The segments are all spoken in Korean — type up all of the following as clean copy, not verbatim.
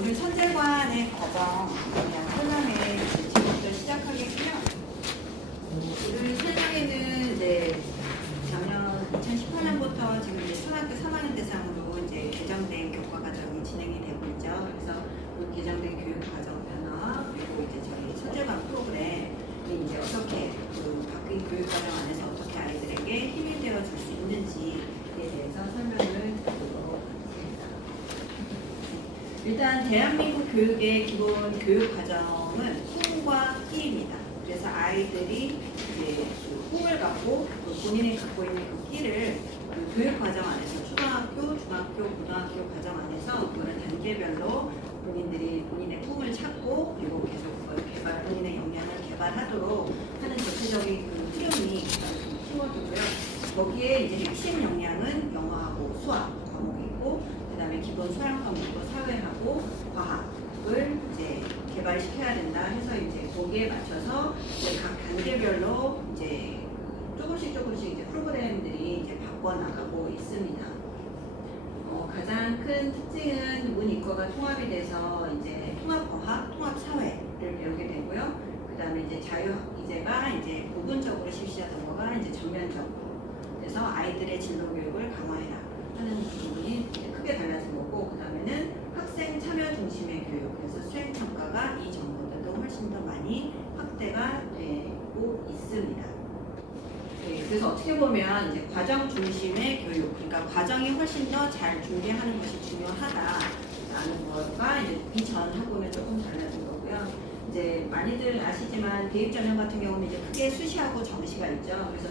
오늘 선재관의 과정 대한 설명회 지금부터 시작하겠고요. 오늘 설명회는 이제 작년 2018년부터 지금 이제 초등학교 3학년 대상으로 이제 개정된 교과 과정이 진행이 되고 있죠. 그래서 그 개정된 교육 과정 변화 그리고 이제 저희 선재관 프로그램이 이제 어떻게 그 바뀐 교육 과정 안에서 어떻게 아이들에게 힘이 되어 줄 수 있는지에 대해서 설명을 드리도록 하겠습니다. 일단 대한민국 교육의 기본 교육 과정은 꿈과 끼입니다. 그래서 아이들이 이제 그 꿈을 갖고 본인이 갖고 있는 그 끼를 그 교육 과정 안에서 초등학교, 중학교, 고등학교 과정 안에서 그런 단계별로 본인들이 본인의 꿈을 찾고 그리고 계속 그걸 개발, 본인의 역량을 개발하도록 하는 전체적인 그 흐름이 키워드고요. 거기에 이제 핵심 역량은 영어하고 수학 과목이 있고 그다음에 기본 소양 과목으로 사회하고 과학을 이제 개발시켜야 된다 해서 이제 거기에 맞춰서 이제 각 단계별로 이제 조금씩 이제 프로그램들이 이제 바꿔 나가고 있습니다. 가장 큰 특징은 문이과가 통합이 돼서 이제 통합과학, 통합사회를 배우게 되고요. 그다음에 이제 자유이제가 이제 부분적으로 실시하던 거가 이제 전면적으로 그래서 아이들의 진로 교육을 강화해라 하는 부분이 크게 달라진 거고 그다음에는 학생 참여 중심의 교육 그래서 수행 평가가 이전보다도 훨씬 더 많이 확대가 되고 있습니다. 네, 그래서 어떻게 보면 이제 과정 중심의 교육, 그러니까 과정이 훨씬 더 잘 준비하는 것이 중요하다라는 거가 이제 이전하고는 조금 달라진 거고요. 이제 많이들 아시지만 대입전형 같은 경우는 이제 크게 수시하고 정시가 있죠. 그래서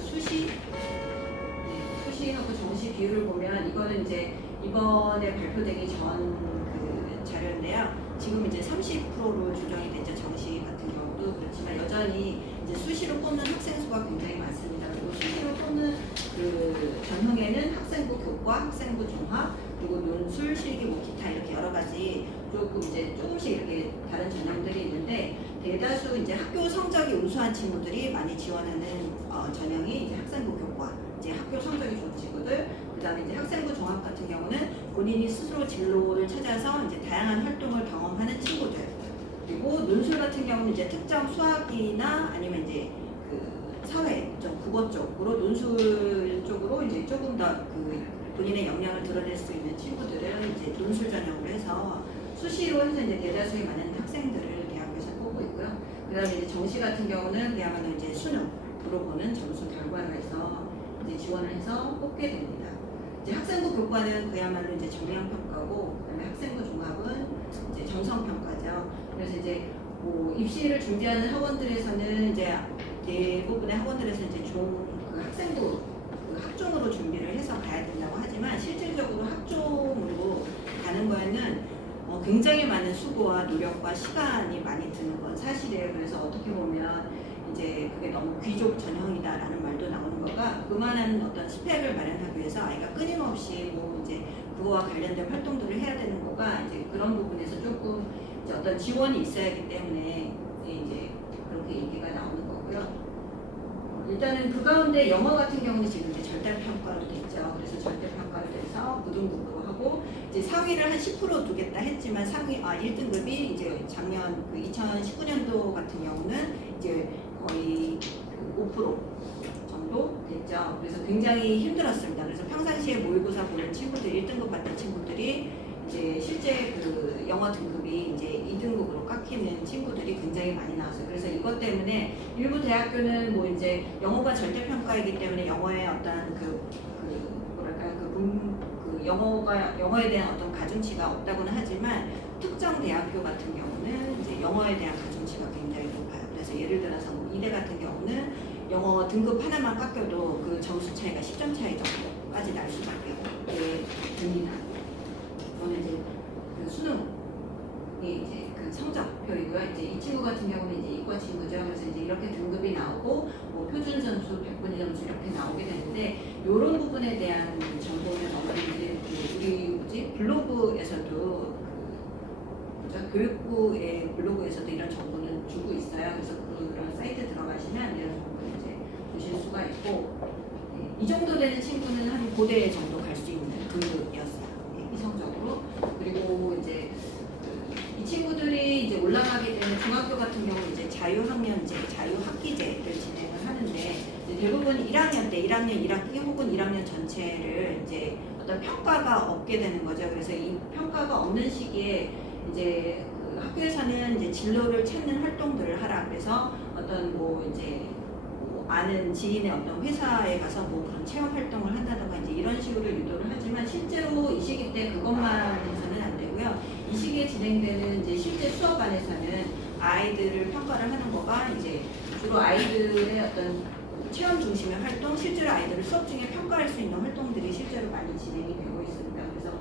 수시하고 정시 비율을 보면 이거는 이제 이번에 발표되기 전 그 자료인데요. 지금 이제 30%로 조정이 됐죠. 정시 같은 경우도 그렇지만 여전히 이제 수시로 뽑는 학생 수가 굉장히 많습니다. 그리고 수시로 뽑는 그 전형에는 학생부 교과, 학생부 종합, 그리고 논술, 실기, 뭐 기타 이렇게 여러 가지 조금 이제 조금씩 이렇게 다른 전형들이 있는데 대다수 이제 학교 성적이 우수한 친구들이 많이 지원하는 전형이 이제 학생부 교과, 이제 학교 성적이 좋은 친구들, 그다음에 이제 학생부 종합 같은 경우는 본인이 스스로 진로를 찾아서 이제 다양한 활동을 경험하는 친구들. 그리고 논술 같은 경우는 이제 특정 수학이나 아니면 이제 그 사회, 좀 국어 쪽으로 논술 쪽으로 이제 조금 더 그 본인의 역량을 드러낼 수 있는 친구들은 이제 논술 전형으로 해서 수시로 해서 이제 대다수의 많은 학생들을 대학에서 뽑고 있고요. 그다음에 이제 정시 같은 경우는 그야말로 이제 수능으로 보는 점수 결과로 해서 이제 지원을 해서 뽑게 됩니다. 이제 학생부 교과는 그야말로 이제 정량 평가고, 그다음에 학생부 종합은 이제 정성 평가죠. 그래서 이제 뭐 입시를 준비하는 학원들에서는 이제 대부분의 학원들에서 이제 그 학생부 그 학종으로 준비를 해서 가야 된다고 하지만 실질적으로 학종으로 가는 거에는 굉장히 많은 수고와 노력과 시간이 많이 드는 건 사실이에요. 그래서 어떻게 보면 이제 그게 너무 귀족 전형이다라는 말도 나오는 거가 그만한 어떤 스펙을 마련하기 위해서 아이가 끊임없이 뭐 이제 그거와 관련된 활동들을 해야 되는 거가 이제 그런 부분에서 조금 이제 어떤 지원이 있어야 하기 때문에 이제 그렇게 얘기가 나오는 거고요. 일단은 그 가운데 영어 같은 경우는 지금 이제 절대평가로 됐죠. 그래서 절대평가로 돼서 고등급으로 하고 이제 상위를 한 10% 두겠다 했지만 상위 1등급이 이제 작년 그 2019년도 같은 경우는 이제 거의 그 5% 정도 됐죠. 그래서 굉장히 힘들었습니다. 그래서 평상시에 모의고사 보는 친구들 1등급 받던 친구들이 이제 실제 그 영어 등급이 이제 2등급으로 깎이는 친구들이 굉장히 많이 나왔어요. 그래서 이것 때문에 일부 대학교는 뭐 이제 영어가 절대평가이기 때문에 영어의 어떤 영어에 대한 어떤 가중치가 없다고는 하지만 특정 대학교 같은 경우는 이제 영어에 대한 가중치가 굉장히 높아요. 그래서 예를 들어서 뭐 이대 같은 경우는 영어 등급 하나만 깎여도 그 점수 차이가 10점 차이 정도까지 날 수밖에 없게 됩니다. 저는 이제 그 수능이 이제 그 성적표이고요. 이제 이 친구 같은 경우는 이제 이과 친구죠. 그래서 이제 이렇게 등급이 나오고 뭐 표준 점수, 100분위 점수 이렇게 나오게 되는데 이런 부분에 대한 정보는 어머니들이 우리 블로그에서도 교육부의 블로그에서도 이런 정보는 주고 있어요. 그래서 그런 사이트 들어가시면 이런 정보를 이제 보실 수가 있고 이 정도 되는 친구는 한 고대 정도 갈 수 있는 등급이었어요. 이성적으로. 그리고 이제 경우는 중학교 같은 경우는 이제 자유학년제, 자유학기제를 진행을 하는데 대부분 1학년 때 1학년 1학기 혹은 1학년 전체를 이제 어떤 평가가 없게 되는 거죠. 그래서 이 평가가 없는 시기에 이제 그 학교에서는 이제 진로를 찾는 활동들을 하라. 그래서 어떤 뭐 이제 뭐 아는 지인의 어떤 회사에 가서 뭐 그런 체험 활동을 한다던가 이제 이런 식으로 유도를 하지만 실제로 이 시기 때 그것만 해서는 안 되고요. 이 시기에 진행되는 이제 실제 수업 안에서는 아이들을 평가를 하는 거가 이제 주로 아이들의 어떤 체험 중심의 활동, 실제로 아이들을 수업 중에 평가할 수 있는 활동들이 실제로 많이 진행이 되고 있습니다. 그래서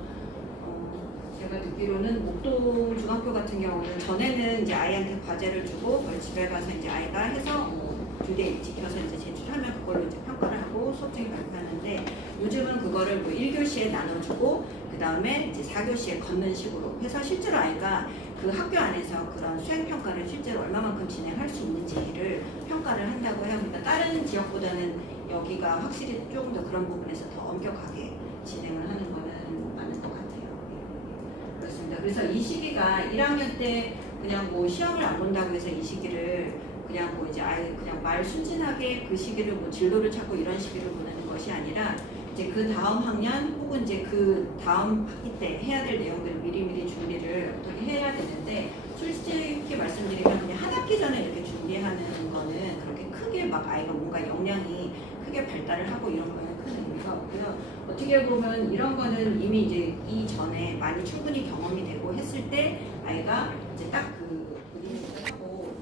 제가 듣기로는 목동 중학교 같은 경우는 전에는 이제 아이한테 과제를 주고 그걸 집에 가서 이제 아이가 해서 뭐 듀데이 지켜서 이제 제출하면 그걸로 이제 평가를 하고 수업 중에 발표하는데 요즘은 그거를 뭐 1교시에 나눠주고 그 다음에 이제 4교시에 걷는 식으로 해서 실제로 아이가 그 학교 안에서 그런 수행평가를 실제로 얼마만큼 진행할 수 있는지를 평가를 한다고 해요. 그러니까 다른 지역보다는 여기가 확실히 조금 더 그런 부분에서 더 엄격하게 진행을 하는 거는 맞는 것 같아요. 그렇습니다. 그래서 이 시기가 1학년 때 그냥 뭐 시험을 안 본다고 해서 이 시기를 그냥 뭐 이제 아예 그냥 말 순진하게 그 시기를 뭐 진로를 찾고 이런 시기를 보내는 것이 아니라 이제 그 다음 학년 혹은 이제 그 다음 학기 때 해야 될 내용들을 미리미리 준비를 어떻게 해야 되는데 솔직히 말씀드리면 그냥 한 학기 전에 이렇게 준비하는 거는 그렇게 크게 막 아이가 뭔가 역량이 크게 발달을 하고 이런 거는 큰 의미가 없고요. 어떻게 보면 이런 거는 이미 이제 이전에 많이 충분히 경험이 되고 했을 때 아이가 이제 딱 그 그림을 하고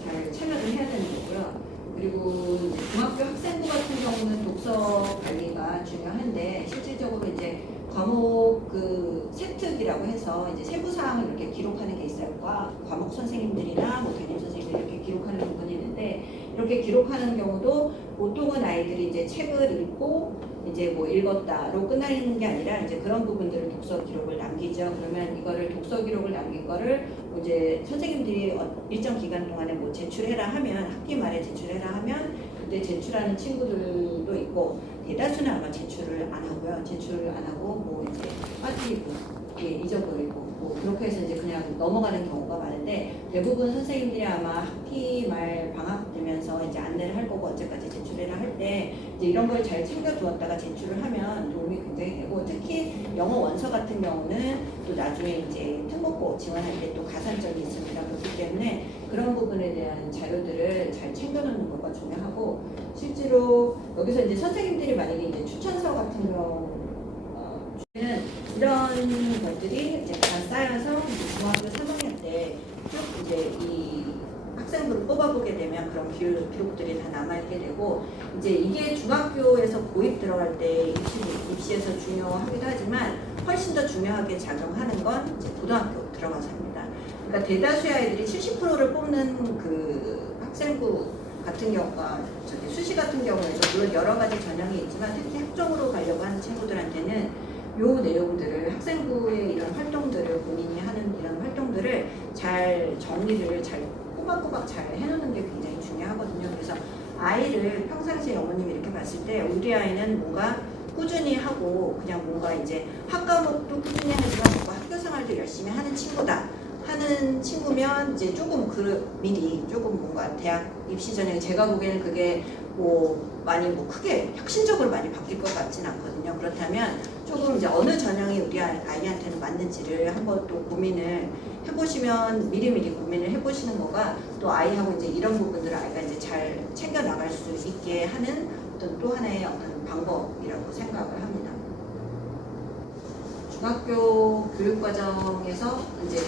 잘 참여를 해야 되는 거고요. 그리고 이제 중학교 학생부 같은 경우는 독서 관리가 중요한데 실질적으로 이제 과목 그 세특이라고 해서 이제 세부 사항을 이렇게 기록하는 게 있어요. 과목 선생님들이나 뭐 담임 선생님들이 이렇게 기록하는 부분이 있는데 이렇게 기록하는 경우도 보통은 아이들이 이제 책을 읽고 이제 뭐 읽었다로 끝나는 게 아니라 이제 그런 부분들을 독서 기록을 남기죠. 그러면 이거를 독서 기록을 남긴 거를 이제 선생님들이 일정 기간 동안에 뭐 제출해라 하면 학기 말에 제출해라 하면 그때 제출하는 친구들도 있고 대다수는 아마 제출을 안 하고요. 제출을 안 하고 뭐 이제 빠뜨리고 잊어버리고 뭐 그렇게 해서 이제 그냥 넘어가는 경우가 많은데 대부분 선생님들이 아마 학기 말 방학 되면서 이제 안내를 할 거고 언제까지 제출해라 할 때 이제 이런 걸 잘 챙겨두었다가 제출을 하면 도움이 굉장히 되고 특히 영어 원서 같은 경우는 또 나중에 이제 특목고 지원할 때 또 가산점이 있습니다. 그렇기 때문에 그런 부분에 대한 자료들을 잘 챙겨놓는 것가 중요하고 실제로 여기서 이제 선생님들이 만약에 이제 추천서 같은 경우는 이런 것들이 이제 다 쌓여서 중학교 3학년 때 쭉 이제 이 학생부를 뽑아보게 되면 그런 기록들이 다 남아있게 되고 이제 이게 중학교에서 고입 들어갈 때 입시에서 중요하기도 하지만 훨씬 더 중요하게 작용하는 건 이제 고등학교 들어가서 합니다. 그러니까 대다수의 아이들이 70%를 뽑는 그 학생부 같은 경우가 저기 수시 같은 경우에도 물론 여러 가지 전형이 있지만 특히 학종으로 가려고 하는 친구들한테는 요 내용들을 학생부의 이런 활동들을 본인이 하는 이런 활동들을 잘 정리를 잘 꼬박꼬박 잘 해놓는 게 굉장히 중요하거든요. 그래서 아이를 평상시에 어머님이 이렇게 봤을 때 우리 아이는 뭔가 꾸준히 하고 그냥 뭔가 이제 학과목도 꾸준히 하지만 뭔가 학교 생활도 열심히 하는 친구다 하는 친구면 이제 조금 미리 조금 뭔가 대학 입시 전에 제가 보기에는 그게 뭐 많이 뭐 크게 혁신적으로 많이 바뀔 것 같진 않거든요. 그렇다면 조금 이제 어느 전형이 우리 아이한테는 맞는지를 한번 또 고민을 해보시면 미리미리 고민을 해보시는 거가 또 아이하고 이제 이런 부분들을 아이가 이제 잘 챙겨 나갈 수 있게 하는 어떤 또 하나의 어떤 방법이라고 생각을 합니다. 중학교 교육과정에서 이제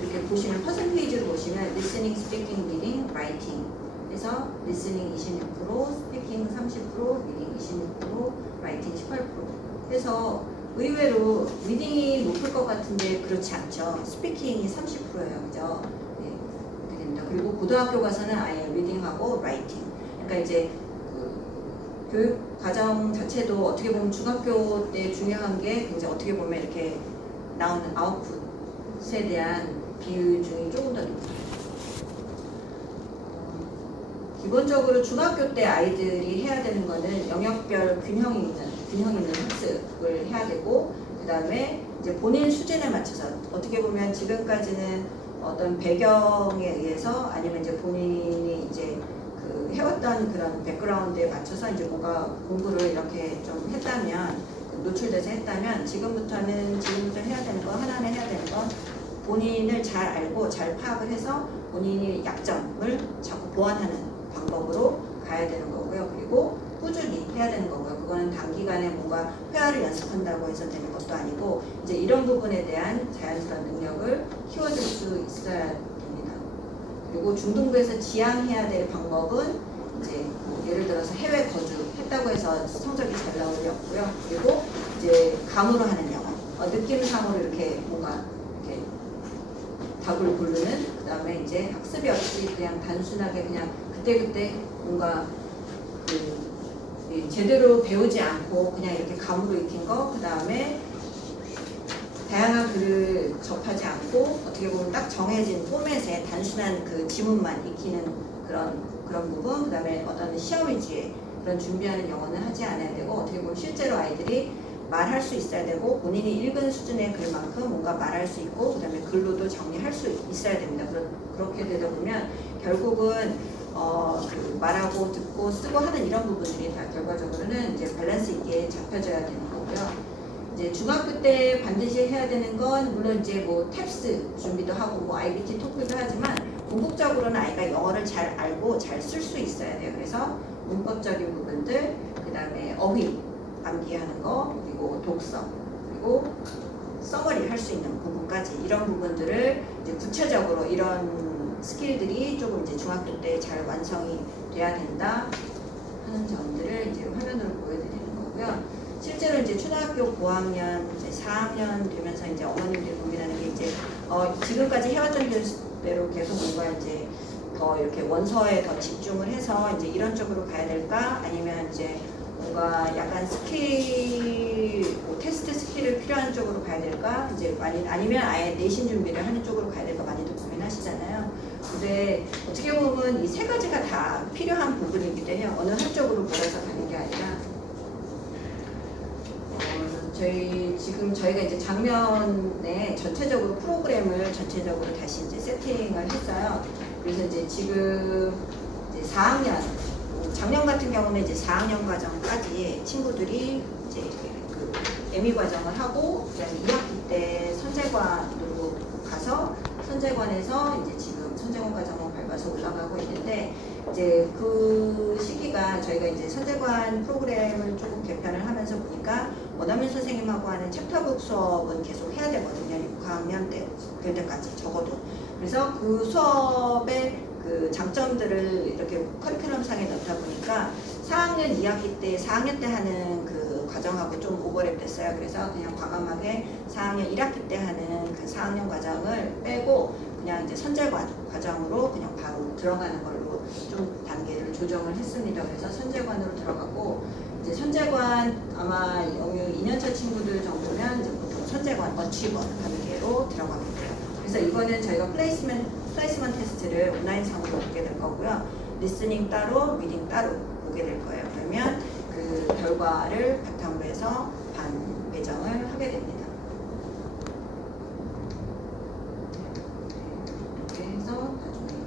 이렇게 보시면 퍼센테이지를 보시면 listening, speaking, reading, writing 해서 listening 26%, speaking 30%, reading 26%, writing 18% 해서 의외로 리딩이 높을 것 같은데 그렇지 않죠. 스피킹이 30%예요. 그죠? 네, 그렇게 됩니다. 그리고 고등학교 가서는 아예 리딩하고 라이팅. 그러니까 이제 그 교육 과정 자체도 어떻게 보면 중학교 때 중요한 게 이제 어떻게 보면 이렇게 나오는 아웃풋에 대한 비중이 조금 더 높아요. 기본적으로 중학교 때 아이들이 해야 되는 거는 영역별 균형 있는 학습을 해야 되고 그 다음에 이제 본인 수준에 맞춰서 어떻게 보면 지금까지는 어떤 배경에 의해서 아니면 이제 본인이 이제 그 해왔던 그런 백그라운드에 맞춰서 이제 뭔가 공부를 이렇게 좀 했다면 노출돼서 했다면 지금부터 해야 되는 거 하나하나 해야 되는 건 본인을 잘 알고 잘 파악을 해서 본인의 약점을 자꾸 보완하는 방법으로 가야 되는 거고요. 그리고 꾸준히 해야 되는 거고요. 그거는 단기간에 뭔가 회화를 연습한다고 해서 되는 것도 아니고 이제 이런 부분에 대한 자연스러운 능력을 키워줄 수 있어야 됩니다. 그리고 중등부에서 지향해야 될 방법은 이제 뭐 예를 들어서 해외 거주했다고 해서 성적이 잘 나올 리 없고요. 그리고 이제 감으로 하는 영어, 느낌상으로 이렇게 뭔가 이렇게 답을 고르는, 그 다음에 이제 학습이 없이 그냥 단순하게 그냥 그때그때 뭔가 제대로 배우지 않고 그냥 이렇게 감으로 익힌 거, 그 다음에 다양한 글을 접하지 않고 어떻게 보면 딱 정해진 포맷에 단순한 그 지문만 익히는 그런 부분, 그 다음에 어떤 시험 위주의 그런 준비하는 영어는 하지 않아야 되고, 어떻게 보면 실제로 아이들이 말할 수 있어야 되고 본인이 읽은 수준의 글만큼 뭔가 말할 수 있고, 그 다음에 글로도 정리할 수 있어야 됩니다. 그렇게 되다 보면 결국은 그 말하고 듣고 쓰고 하는 이런 부분들이 다 결과적으로는 이제 밸런스 있게 잡혀져야 되는 거고요. 이제 중학교 때 반드시 해야 되는 건 물론 이제 뭐 탭스 준비도 하고 뭐 IBT 토플도 하지만 궁극적으로는 아이가 영어를 잘 알고 잘 쓸 수 있어야 돼요. 그래서 문법적인 부분들, 그 다음에 어휘 암기하는 거, 그리고 독서, 그리고 써머리 할 수 있는 부분까지 이런 부분들을 이제 구체적으로 이런 스킬들이 조금 이제 중학교 때 잘 완성이 돼야 된다 하는 점들을 이제 화면으로 보여드리는 거고요. 실제로 이제 초등학교 고학년, 이제 4학년 되면서 이제 어머님들이 고민하는 게 이제 지금까지 해왔던 대로 계속 뭔가 이제 더 이렇게 원서에 더 집중을 해서 이제 이런 쪽으로 가야 될까? 아니면 이제 뭔가 약간 스킬, 뭐 테스트 스킬을 필요한 쪽으로 가야 될까? 이제 아니면 아예 내신 준비를 하는 쪽으로 가야 될까? 많이들 고민하시잖아요. 근데 어떻게 보면 이 세 가지가 다 필요한 부분이기도 해요. 어느 한쪽으로 몰아서 가는 게 아니라. 저희가 이제 작년에 전체적으로 프로그램을 전체적으로 다시 이제 세팅을 했어요. 그래서 이제 지금 이제 4학년, 작년 같은 경우는 이제 4학년 과정까지 친구들이 이제 그 ME 과정을 하고, 그다음에 2학기 때 선제관으로 가서 선제관에서 이제 지금 선제관 과정을 밟아서 올라가고 있는데, 이제 그 시기가 저희가 이제 선제관 프로그램을 조금 개편을 하면서 보니까 원어민 선생님하고 하는 챕터북 수업은 계속 해야 되거든요. 6학년 때 될 때까지 적어도. 그래서 그 수업의 그 장점들을 이렇게 커리큘럼상에 넣다 보니까 4학년 2학기 때 4학년 때 하는 그 과정하고 좀 오버랩 됐어요. 그래서 그냥 과감하게 4학년 1학기 때 하는 그 4학년 과정을 빼고 그냥 이제 선제관 과정으로 그냥 바로 들어가는 걸로 좀 단계를 조정을 했습니다. 그래서 선제관으로 들어가고, 이제 선제관 아마 영유 2년차 친구들 정도면 이제 보통 선제관 어치버 단계로 들어가게 돼요. 그래서 이거는 저희가 플레이스먼트 테스트를 온라인상으로 보게 될 거고요. 리스닝 따로, 리딩 따로 보게 될 거예요. 그러면 그 결과를 바탕으로 해서 반 배정을 하게 됩니다. 이렇게 해서 나중에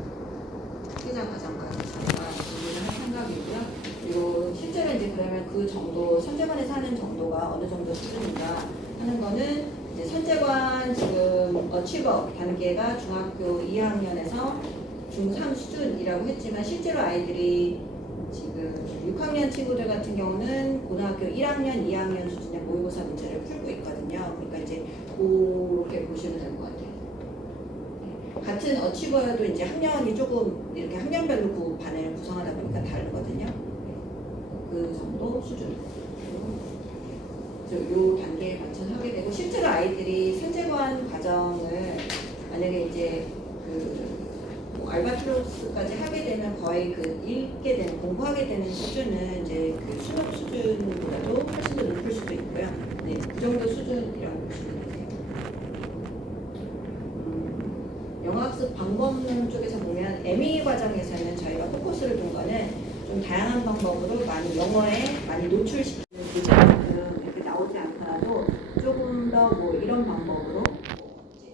학기자 과정까지 저희가 준비를 할 생각이고요. 그리고 실제로 이제 그러면 그 정도, 선제관에서 하는 정도가 어느 정도 수준인가 하는 거는 이제 선제관 지금 어치버 단계가 중학교 2학년에서 중3 수준이라고 했지만 실제로 아이들이 지금 6학년 친구들 같은 경우는 고등학교 1학년, 2학년 수준의 모의고사 문제를 풀고 있거든요. 그러니까 이제 그렇게 보시면 될 것 같아요. 같은 어치버여도 이제 학년이 조금 이렇게 학년별로 반을 구성하다 보니까 다르거든요. 그 정도 수준. 요 단계에 맞춰서 하게 되고, 실제로 아이들이 선제관 과정을 만약에 이제 뭐 알바트로스까지 하게 되면 거의 그 읽게 되는, 공부하게 되는 수준은 이제 그 수능 수준보다도 훨씬 더 높을 수도 있고요. 네, 그 정도 수준이라고 보시면 돼요. 영어학습 방법 쪽에서 보면 ME 과정에서는 저희가 포커스를 둔 거는 좀 다양한 방법으로 많이 영어에 많이 노출시키는 교재만큼 이렇게 나오지 않더라도 조금 더 뭐 이런 방법으로 뭐 이제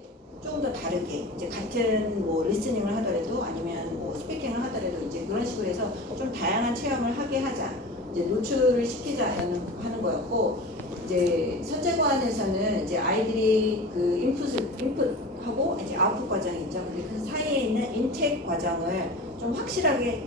조금 더 다르게 이제 같은 뭐 리스닝을 하더라도 아니면 뭐 스피킹을 하더라도 이제 그런 식으로 해서 좀 다양한 체험을 하게 하자. 이제 노출을 시키자는 하는 거였고 이제 선제관에서는 이제 아이들이 그 인풋하고 이제 아웃풋 과정이 있죠. 근데 그 사이에 있는 인텍 과정을 좀 확실하게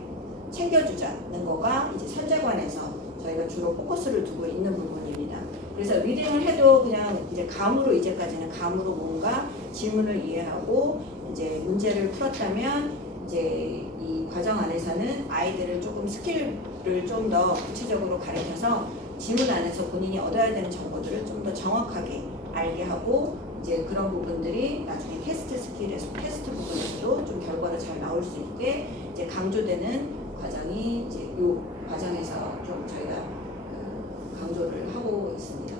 챙겨주자는 거가 이제 선제관에서 저희가 주로 포커스를 두고 있는 부분입니다. 그래서 리딩을 해도 그냥 이제 감으로 이제까지는 감으로 뭔가 지문을 이해하고 이제 문제를 풀었다면 이제 이 과정 안에서는 아이들을 조금 스킬을 좀 더 구체적으로 가르쳐서 지문 안에서 본인이 얻어야 되는 정보들을 좀 더 정확하게 알게 하고 이제 그런 부분들이 나중에 테스트 스킬에서 테스트 부분에서도 좀 결과가 잘 나올 수 있게 이제 강조되는 과정이 이제 이 과정에서 좀 저희가 강조를 하고 있습니다.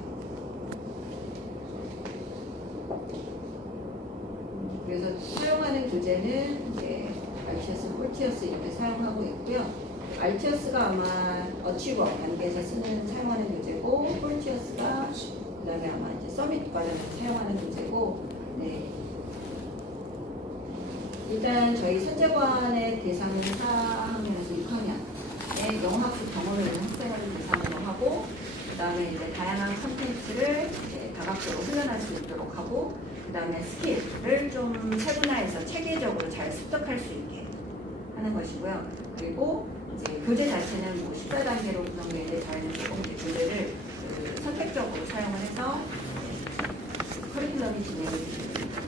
그래서 사용하는 교재는 이제 알티어스, 폴티어스 이렇게 사용하고 있고요. 알티어스가 아마 어치버 단계에서 사용하는 교재고, 폴티어스가 그다음에 아마 이제 서밋 과정에서 사용하는 교재고, 네. 일단 저희 선제관의 대상은 4학년에서 6학년의 영어학습 경험을 있는 학생을 대상으로 하고, 그다음에 이제 다양한 컨텐츠를 이제 다각도로 훈련할 수 있도록 하고, 그다음에 스킬을 좀 세분화해서 체계적으로 잘 습득할 수 있게 하는 것이고요. 그리고 이제 교재 자체는 뭐 14단계로 구성되어 있는데 저희는 조금 이제 교재를 선택적으로 사용을 해서 커리큘럼이 진행이 됩니다.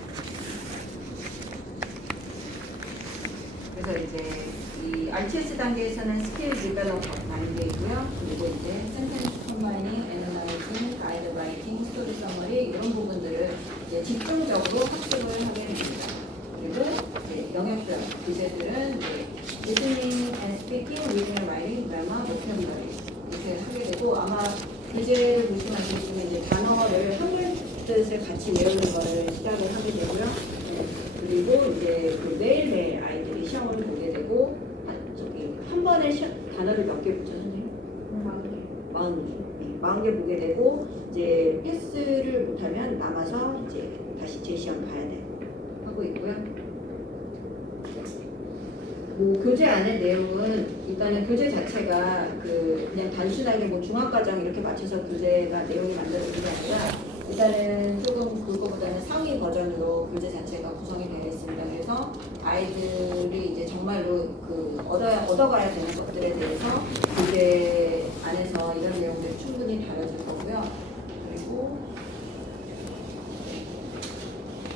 그래서 이제 이 RTS 단계에서는 스킬 디벨롭 단계이고요. 그리고 이제 센텐스 컴바이닝, 애널라이징, 가이드 라이팅, 스토리 서머리 이런 부분들을 이제 집중적으로 학습을 하게 됩니다. 그리고 이제 영역별 교재들은 이제 listening and speaking, reading and writing, grammar, vocabulary 이렇게 하게 되고 아마 교재를 보시면 아시겠지만 이제 단어를 한글 뜻을 같이 외우는 것을 시작을 하게 되고요. 그리고 이제 그 매일매일 아이들이 시험을 보게 되고 한 번에 단어를 몇 개 보죠, 선생님? 40개 보게 되고 이제 패스를 못하면 남아서 이제 다시 재시험 봐야 돼 하고 있고요. 그 교재 안의 내용은 일단은 교재 자체가 그냥 단순하게 뭐 중학과정 이렇게 맞춰서 교재가 내용이 만들어지는 게 아니라 일단은 조금 그거보다는 상위 버전으로 교재 자체가 구성이 되어 있습니다. 그래서 아이들이 이제 정말로 그 얻어가야 되는 것들에 대해서 교재 안에서 이런 내용들이 충분히 다뤄질 거고요. 그리고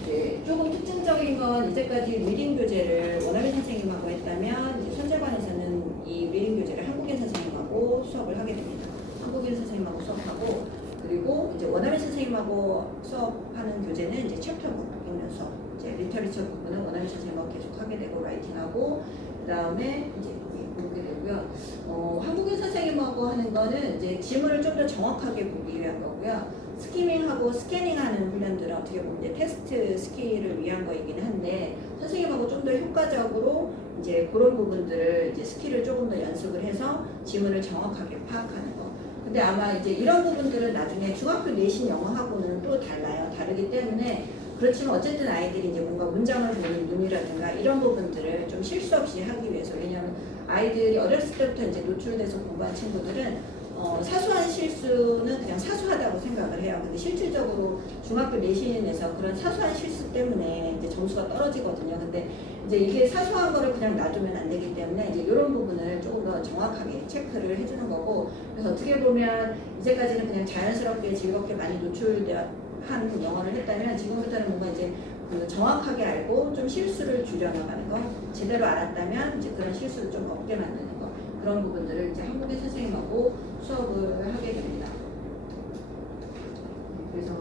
이제 조금 특징적인 건 이제까지 리딩 교재를 원어민 선생님하고 했다면 이제 선제관에서는 이 리딩 교재를 한국인 선생님하고 수업을 하게 됩니다. 한국인 선생님하고 수업하고 그리고 이제 원어민 선생님하고 수업하는 교재는 이제 챕터북 읽는 수업, 이제 리터리처 부분은 원어민 선생님하고 계속 하게 되고 라이팅하고 그 다음에 이제 보게 되고요. 한국인 선생님하고 하는 거는 이제 지문을 좀 더 정확하게 보기 위한 거고요. 스키밍하고 스캐닝하는 훈련들은 어떻게 보면 이제 테스트 스킬을 위한 거이긴 한데 선생님하고 좀 더 효과적으로 이제 그런 부분들을 이제 스킬을 조금 더 연습을 해서 지문을 정확하게 파악하는 거. 근데 아마 이제 이런 부분들은 나중에 중학교 내신 영어하고는 또 달라요. 다르기 때문에 그렇지만 어쨌든 아이들이 이제 뭔가 문장을 보는 눈이라든가 이런 부분들을 좀 실수 없이 하기 위해서 왜냐하면 아이들이 어렸을 때부터 이제 노출돼서 공부한 친구들은 사소한 실수는 그냥 사소하다고 생각을 해요. 근데 실질적으로 중학교 내신에서 그런 사소한 실수 때문에 이제 점수가 떨어지거든요. 근데 이제 이게 사소한 거를 그냥 놔두면 안 되기 때문에 이제 이런 부분을 조금 더 정확하게 체크를 해주는 거고 그래서 어떻게 보면 이제까지는 그냥 자연스럽게 즐겁게 많이 노출한 영어를 했다면 지금부터는 뭔가 이제 그 정확하게 알고 좀 실수를 줄여나가는 거 제대로 알았다면 이제 그런 실수를 좀 없게 만드는 거 그런 부분들을 이제 한국인 선생님하고 수업을 하게 됩니다. 그래서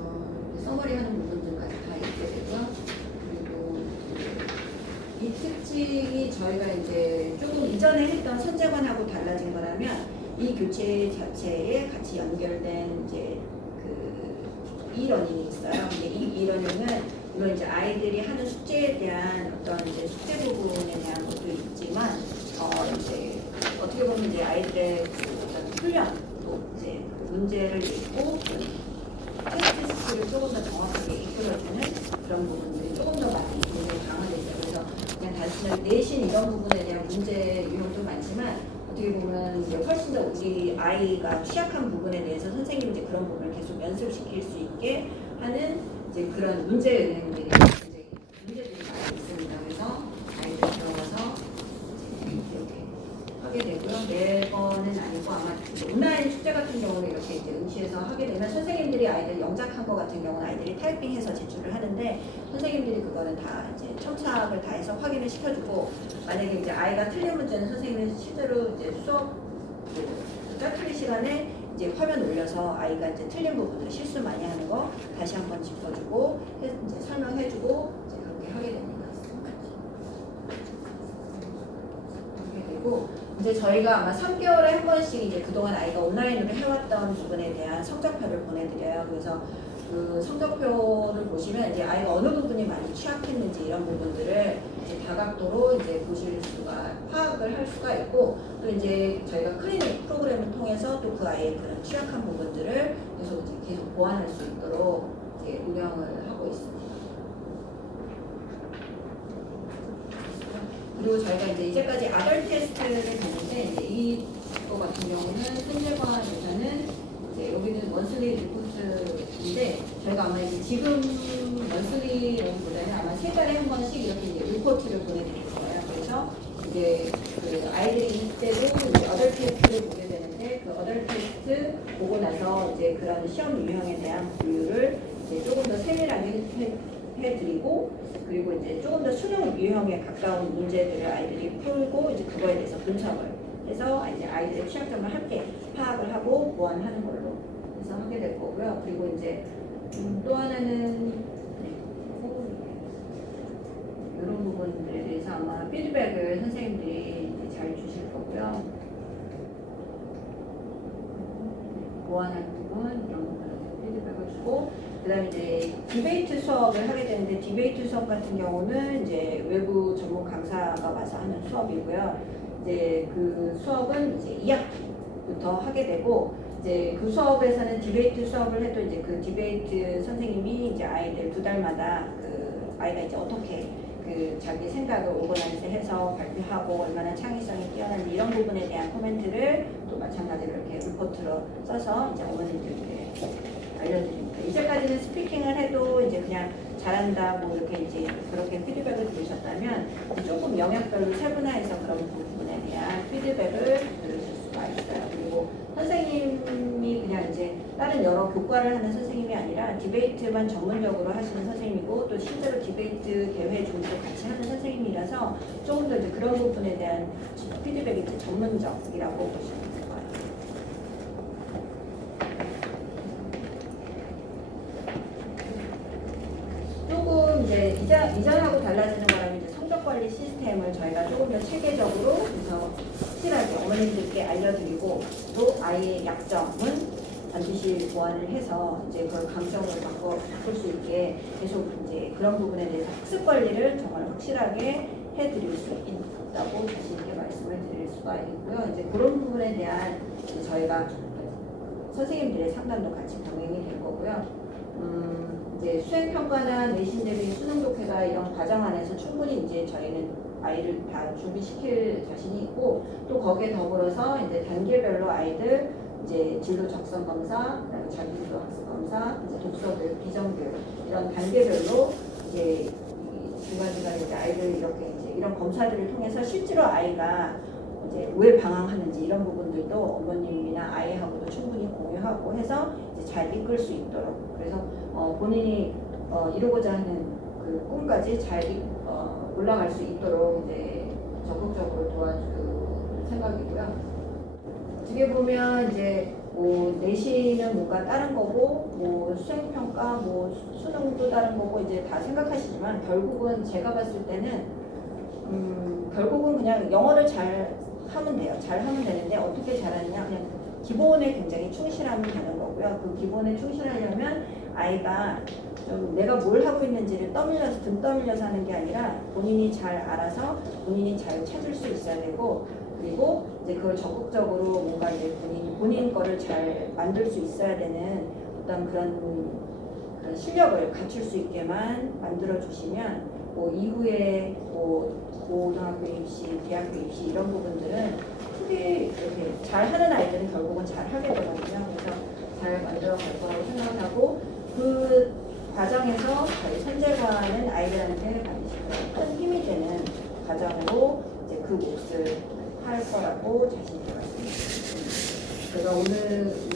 서머리하는 부분들까지 다 있게 되고요. 그리고 이 특징이 저희가 이제 조금 이전에 했던 선제관하고 달라진 거라면 이 교재 자체에 같이 연결된 이제 그 이러닝이 있어요. 근데 이 이러닝은 물론 이제 아이들이 하는 숙제에 대한 어떤 이제 숙제 부분에 대한 것도 있지만 이제 어떻게 보면 이제 아이들의 그 어떤 훈련 또 이제 문제를 읽고 테스트 스킬을 조금 더 정확하게 이끌어주는 그런 부분들이 조금 더 많이 단순하게 내신 이런 부분에 대한 문제 유형도 많지만 어떻게 보면 이제 훨씬 더 우리 아이가 취약한 부분에 대해서 선생님이 이제 그런 부분을 계속 연습시킬 수 있게 하는 이제 그런 문제 은행들이 이제 문제들이 많이 있습니다. 그래서 아이들 들어가서 이렇게 하게 되고요. 매번은 아니고 아마 온라인 축제 같은 경우는 이렇게 이제 응시해서 하게 되면 선생님들이 아이들 영작한 거 같은 경우는 아이들이 타이핑해서 제출을 하는데 선생님들이 그거는 다 이제 첨삭을 다 해서 확인을 시켜주고 만약에 이제 아이가 틀린 문제는 선생님이 실제로 이제 수업 그 짤틀리 시간에 이제 화면 올려서 아이가 이제 틀린 부분들 실수 많이 하는 거 다시 한번 짚어주고 이제 설명해주고 이제 그렇게 하게 됩니다. 그렇게 되고 이제 저희가 아마 3개월에 한 번씩 이제 그동안 아이가 온라인으로 해왔던 부분에 대한 성적표를 보내드려요. 그래서 그 성적표를 보시면 이제 아이가 어느 부분이 많이 취약했는지 이런 부분들을 이제 다각도로 이제 보실 수가 파악을 할 수가 있고 또 이제 저희가 클리닉 프로그램을 통해서 또 그 아이의 그런 취약한 부분들을 계속 보완할 수 있도록 이제 운영을 하고 있습니다. 그리고 저희가 이제까지 아덜 테스트를 했는데 이제 이거 같은 경우는 현재관에서는 이제 여기는 원슬리 리포트인데 저희가 아마 이제 지금 원슬리보다는 아마 3달에 한 번씩 이렇게 이제 리포트를 보내드릴 거예요. 그래서 이제 그 아이들이 이때도 이제 어덜 테스트를 보게 되는데 그 어덜 테스트 보고 나서 이제 그런 시험 유형에 대한 분류를 이제 조금 더 세밀하게 해드리고 그리고 이제 조금 더 수능 유형에 가까운 문제들을 아이들이 풀고 이제 그거에 대해서 분석을 해서 이제 아이들의 취약점을 함께 파악을 하고 보완하는 걸로 해서 하게 될 거고요. 그리고 이제 또 하나는 이런 부분들에 대해서 아마 피드백을 선생님들이 이제 잘 주실 거고요. 보완할 부분 이런 부분에 피드백을 주고 그다음에 이제 디베이트 수업을 하게 되는데 디베이트 수업 같은 경우는 이제 외부 전문 강사가 와서 하는 수업이고요. 이제 그 수업은 이제 2학기부터 하게 되고 이제 그 수업에서는 디베이트 수업을 해도 이제 그 디베이트 선생님이 이제 아이들 2달마다 그 아이가 이제 어떻게 그 자기 생각을 오거나이즈 해서 발표하고 얼마나 창의성이 뛰어난지 이런 부분에 대한 코멘트를 또 마찬가지로 이렇게 리포트로 써서 이제 어머님들께 알려드립니다. 이제까지는 스피킹을 해도 이제 그냥 잘한다 뭐 이렇게 이제 그렇게 피드백을 들으셨다면 조금 영역별로 세분화해서 그런 부분에 대한 피드백을 들으실 수가 있어요. 그리고 선생님이 그냥 이제 다른 여러 교과를 하는 선생님이 아니라 디베이트만 전문적으로 하시는 선생님이고 또 실제로 디베이트 대회 중도 같이 하는 선생님이라서 조금 더 이제 그런 부분에 대한 피드백이 이제 전문적이라고 보시면 됩니다. 이제 이전하고 달라지는 거라면 이제 성적 관리 시스템을 저희가 조금 더 체계적으로 그래서 확실하게 어머님들께 알려드리고 또 아이의 약점은 반드시 보완을 해서 이제 그걸 강점으로 바꿀 수 있게 계속 이제 그런 부분에 대해서 학습 관리를 정말 확실하게 해드릴 수 있다고 다시 이렇게 말씀을 드릴 수가 있고요. 이제 그런 부분에 대한 이제 저희가 선생님들의 상담도 같이 병행이 될 거고요. 이제 수행평가나 내신 대비 수능 독해가 이런 과정 안에서 충분히 이제 저희는 아이를 다 준비시킬 자신이 있고 또 거기에 더불어서 이제 단계별로 아이들 이제 진로 적성 검사, 그다음에 자기주도 학습 검사, 이제 독서교육, 비정교육 이런 단계별로 이제 중간중간에 이제 아이들 이렇게 이제 이런 검사들을 통해서 실제로 아이가 이제 왜 방황하는지 이런 부분들도 어머님이나 아이하고도 충분히 공유하고 해서 이제 잘 이끌 수 있도록 그래서 본인이 이루고자 하는 그 꿈까지 잘 올라갈 수 있도록 이제 적극적으로 도와줄 생각이고요. 어떻게 보면 이제 뭐 내신은 뭔가 다른 거고 뭐 수행평가 뭐 수능도 다른 거고 이제 다 생각하시지만 결국은 제가 봤을 때는 결국은 그냥 영어를 잘 하면 돼요. 잘 하면 되는데 어떻게 잘하느냐 그냥 기본에 굉장히 충실하면 되는 거고요. 그 기본에 충실하려면 아이가 좀 내가 뭘 하고 있는지를 등 떠밀려서 하는 게 아니라 본인이 잘 알아서 본인이 잘 찾을 수 있어야 되고 그리고 이제 그걸 적극적으로 뭔가 이제 본인 거를 잘 만들 수 있어야 되는 어떤 그런 실력을 갖출 수 있게만 만들어 주시면 뭐 이후에 뭐 고등학교 입시, 대학교 입시 이런 부분들은 크게 이렇게 잘하는 아이들은 결국은 잘 하게 되거든요. 그래서 잘 만들어 갈 거라고 생각을 하고 그 과정에서 저희 선재관은 아이들한테 반드시 큰 힘이 되는 과정으로 이제 그 몫을 할 거라고 자신 있게 말씀드립니다. 그래서 오늘 이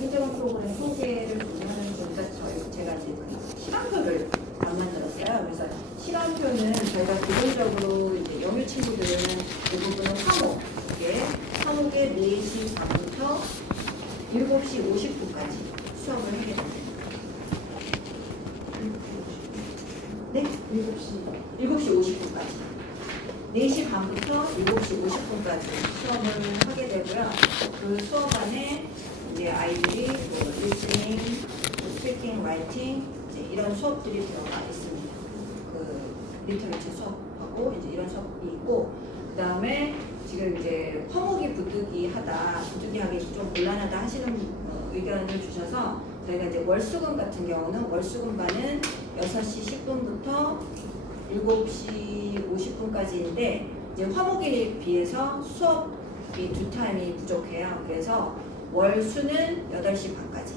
행정원 프로그램 소개를 보면은 제가 이제 그 시간표를 안 만들었어요. 그래서 시간표는 저희가 기본적으로 이제 영유 친구들은 대부분은 화목에 4시 반부터 7시 50분까지 수업을 하게 됩니다. 네? 7시 50분까지. 4시 반부터 7시 50분까지 수업을 하게 되고요. 그 수업 안에 이제 아이들이 뭐 리스닝, 스피킹, 라이팅 이런 수업들이 들어가 있습니다. 그 리터러처 수업하고 이제 이런 수업이 있고 그 다음에 지금 이제 화목이 부득이하게 좀 곤란하다 하시는 의견을 주셔서 저희가 이제 월수금 같은 경우는 월수금반은 6시 10분부터 7시 50분까지인데 이제 화목에 비해서 수업이 2타임이 부족해요. 그래서 월수는 8시 반까지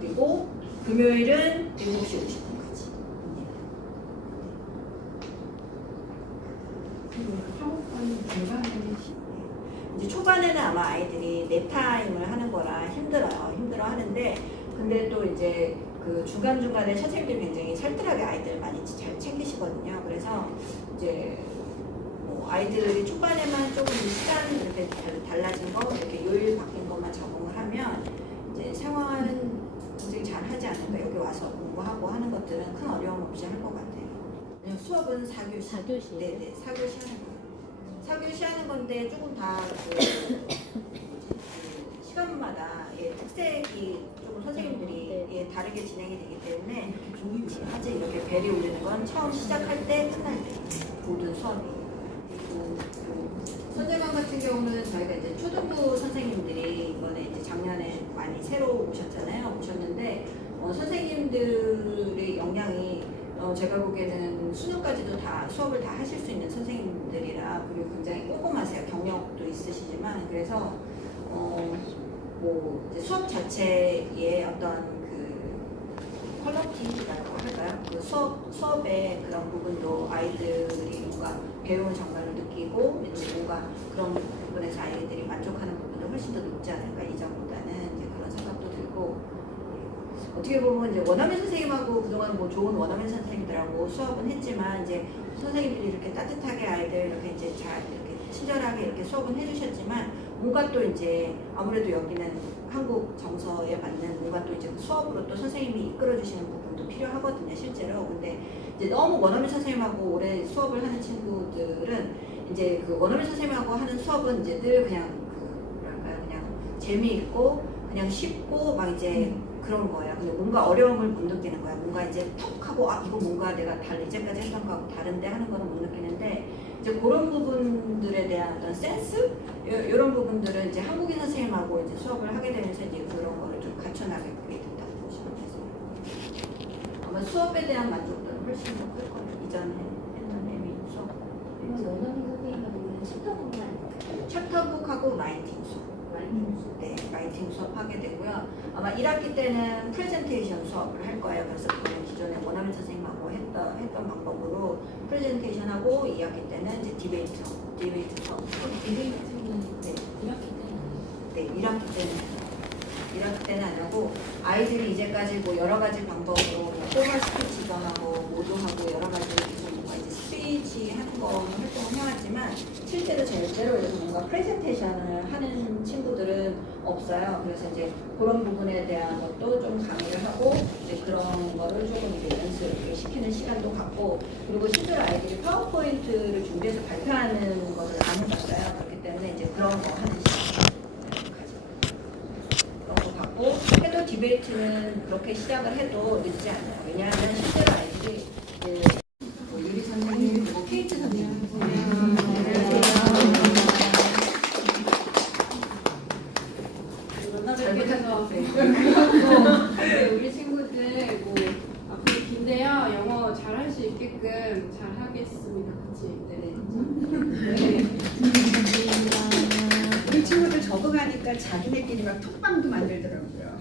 그리고 금요일은 7시 50분까지 이제 초반에는 아마 아이들이 랩타임을 하는 거라 힘들어 하는데 근데 또 이제 그 중간중간에 선생님들이 굉장히 철들하게 아이들 많이 잘 챙기시거든요. 그래서 이제 뭐 아이들이 초반에만 조금 시간 이렇게 달라진 거 이렇게 요일 바뀐 것만 적응을 하면 이제 생활은 굉장히 잘 하지 않을까. 여기 와서 공부하고 하는 것들은 큰 어려움 없이 할 것 같아요. 수업은 4교시. 4교시. 네네, 4교시 하는 거예요. 4교시 하는 건데 조금 다 시간마다 특색이 조금 선생님들이 다르게 진행이 되기 때문에 아직 이렇게 벨이 울리는 건 처음 시작할 때 끝날 때 모든 수업이. 그리고 선생관 같은 경우는 저희가 이제 초등부 선생님들이 이번에 이제 작년에 많이 새로 오셨는데 선생님들의 역량이 제가 보기에는 수능까지도 다 수업을 다 하실 수 있는 선생님들이라 그리고 굉장히 꼼꼼하세요. 경력도 있으시지만 그래서 뭐 이제 수업 자체의 어떤 그 퀄리티라고 할까요? 그 수업의 그런 부분도 아이들이 뭔가 배운 정말로 느끼고 이제 뭔가 그런 부분에서 아이들이 만족하는 부분도 훨씬 더 높지 않을까 이전보다는 이제 그런 생각도 들고 어떻게 보면 이제 원어민 선생님하고 그동안 뭐 좋은 원어민 선생님들하고 수업은 했지만 이제 선생님들이 이렇게 따뜻하게 아이들 이렇게 이제 잘 이렇게 친절하게 이렇게 수업은 해주셨지만 뭔가 또 이제 아무래도 여기는 한국 정서에 맞는 뭔가 또 이제 수업으로 또 선생님이 이끌어주시는 부분도 필요하거든요 실제로. 근데 이제 너무 원어민 선생님하고 오래 수업을 하는 친구들은 이제 그 원어민 선생님하고 하는 수업은 이제 늘 그냥 그 뭐랄까요 그냥 재미있고 그냥 쉽고 막 이제 그런 거예요. 근데 뭔가 어려움을 못 느끼는 거야. 뭔가 이제 턱 하고 이거 뭔가 내가 이제까지 했던 거하고 다른데 하는 거는 못 느끼는데 이제 그런 부분들에 대한 어떤 센스 이런 부분들은 이제 한국인 선생님하고 이제 수업을 하게 되면서 이제 그런 거를 좀 갖춰나가게 된다고 보시면 되세요. 아마 수업에 대한 만족도는 훨씬 더 클 거예요. 이전에 했던 애미 수업. 원어민 선생님하고는 챕터북하고 라이팅 수업. 네, 라이팅 수업 하게 되고요. 아마 1학기 때는 프레젠테이션 수업을 할 거예요. 그래서 그거는 기존에 원어민 선생님하고 했던 방법으로 프레젠테이션하고 2학기 때는 이제 디베이트 수업. 디베이트는 네. 1학기 때는 네, 1학기 때는 안 하고 아이들이 이제까지 뭐 여러 가지 방법으로 뭐 포멀 스피치도 하고 모두하고 여러 가지 뭔가 이제 스피치 하는 거 활동을 해왔지만 실제로 제대로 이렇게 뭔가 프레젠테이션을 하는 친구들은 없어요. 그래서 이제 그런 부분에 대한 것도 좀 강의를 하고 이제 그런 거를 조금 이제 연습을 시키는 시간도 갖고 그리고 실제로 아이들이 파워포인트를 준비해서 발표하는 거를 안 해봤어요. 그렇기 때문에 이제 그런 거 하는 시간 갖고 해도 디베이트는 그렇게 시작을 해도 늦지 않아요. 왜냐하면 실제로 아이들이 뭐 유리 선생님, 뭐 케이트 선생님 네, 우리 친구들 뭐 앞으로 긴데요. 영어 잘할 수 있게끔 잘 하겠습니다. 같이. 네. 우리 친구들 적응하니까 자기네끼리 막 톡방도 만들더라고요.